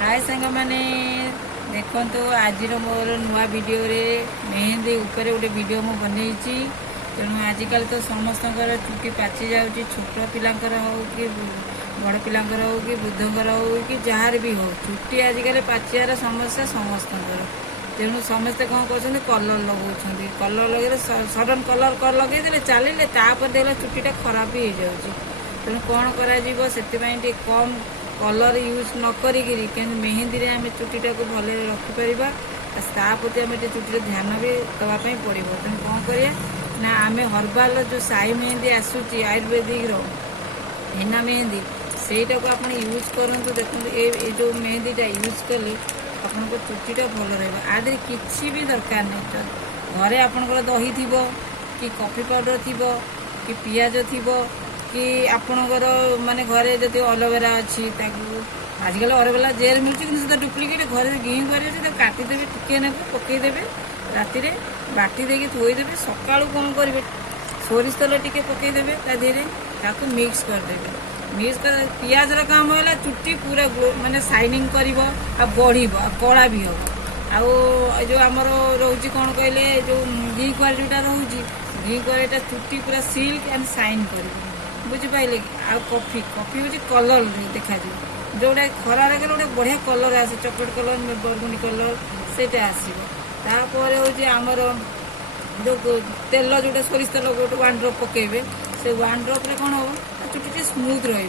हाय सांग मैंने देखो आज मोर नुआ वीडियो रे मेहंदी ऊपर गोटे वीडियो मु बनई तेणु आजिकल तो समस्त चुटी पाची जाऊँगी छोट पिलांकर हो कि बड़ पिलांकर हो कि वृद्धंकर हो कि जार भी हो चुटी आजिकल पाचियार समस्या समस्त तेणु समस्ते कौन कर कलर लगे कलर लगे सडन कलर लगे चलिए तापर देख चुटीटा खराब भी हो जाऊँगी तेणु कौन कर कम कलर यूज न करी मेहंदी आम चुटीटा को भले रखिपर प्रति आम चुटी ध्यान भी दवाई पड़ो तेणु कौन करिया ना आम हर्बाल जो साई मेहंदी आसूची आयुर्वेदिक हेना मेहंदी सेटा को आप यूज करूँ देखो ये जो मेहंदीटा यूज कले आपन चुटीटा भल रही किसी भी दरकार नहीं घरे आपंकर दही थी कि कॉफी पाउडर थी कि पियाज थी कि आपणकर माने घरे जब अलोवेरा अच्छी आजिकल अलोवेरा जेल मिलूँ डुप्लिकेट घर घी कर काटिदेवे टिके ना पकईदेवे राति बाटी देकी थोईदेवे सका कौन करेंगे सोरिष तेल टिके पकईदेवे ताकि मिक्स करदेवे मिक्स कर पियाजर काम है चुट्टी पूरा माने साइनिंग कर बढ़ कला भी हम जो आमर रोचे कौन कहले जो घी कुआर जोटा रोचे घी कुआर चुट्टी पूरा सिल्क एंड साइन कर बुझिपारे कि आ कॉफी कॉफी हूँ कलर देखा जोटा खरार गोटे बढ़िया कलर आसे चॉकलेट कलर बरगुंडी कलर से आसपर हूँ आमर जो तेल जोटा सोरिष तेल गोटे 1 ड्रॉप पकेबे से 1 ड्रॉप कौन हम चुटी स्मूथ रही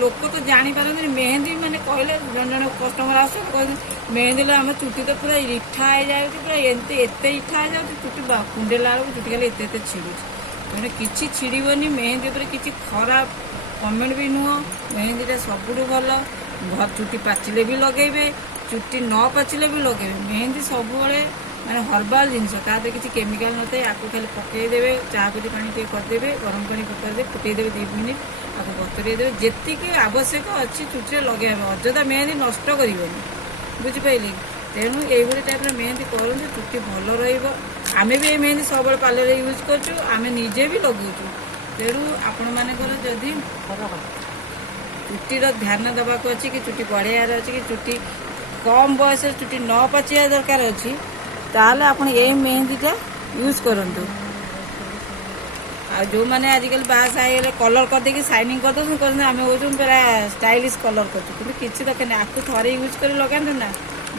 लोक तो जापारे मेहंदी मैंने कहले जन जन कस्टमर आस मेहंदी आम चुटी तो पूरा इठा हो जाए पूरा एत इठा हो जाए चुटी कुंडेला चुटी खाली एत छिड़ू तेणु किसी छिड़बनी मेहंदी पर किसी खराब कमेंट भी नुह मेहंदीटा सबुठ भल चुटी पाचिले भी लगेबे चुटी न पाचिले भी लगेबे मेहंदी सब माने हर्बाल जिनस तादे किसी केमिकल नए आपको खाली पकईदेवे चाह पी पानी टे करदे गरम पानी पकईदे फुटेदेवे 2 मिनिट आपको बतरेदेवे जी आवश्यक अच्छी चुटी लगे अଯଥା मेहंदी नष्ट कर बुझिपारे तेणु ये टाइप मेहंदी करूँ चुटी भल रमें भी ये मेहंदी सब पार्लर यूज करें निजे भी लगाऊँ तेणु आपण मानकर जदि चुटीर ध्यान देवाक अच्छी कि चुटी बढ़ार अच्छी कि चुटी कम बयस चुटी न पाचिया दरकार अच्छी ताहले आपण ये मेहंदीटा यूज करंतु जो मैंने आजिकल बास आए कलर करदे साइनिंग करदे आम हूँ पूरा स्टाइलिश कलर कर किसी दरकार नहीं आपको थे यूज कर लगाते ना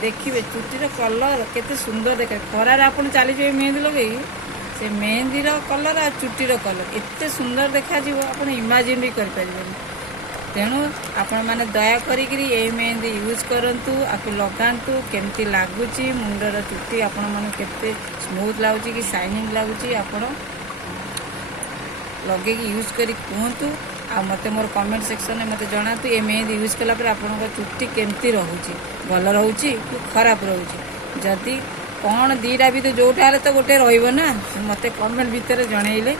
देखिए चुटीर कलर केते सुंदर देखा खरार आप चलीजे मेहंदी लगे से मेहंदीर कलर आ चुटीर कलर एते सुंदर देखा आप इमाजिन भी करें तेणु आपण मैंने दया करी मेहंदी यूज करंतु आपको लगातु केमती लगुच मुंडर चुटी आपण मन केते स्मूथ लगुच कि साइनिंग लगुच आपण लगे यूज करी कहतु आ मते मोर कमेंट सेक्शन में मते जनातु ये मेहंदी यूज कला पर आपन चुट्टी केमती रोचे भल रोचे कि खराब रोचे जदि कौन दीटा भी तो जोटा तो गोटे रहा मते कमेंट भितर जनइले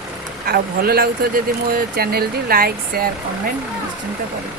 आ भल लगुथ जदि मो channel T like share comment निश्चिंत करें।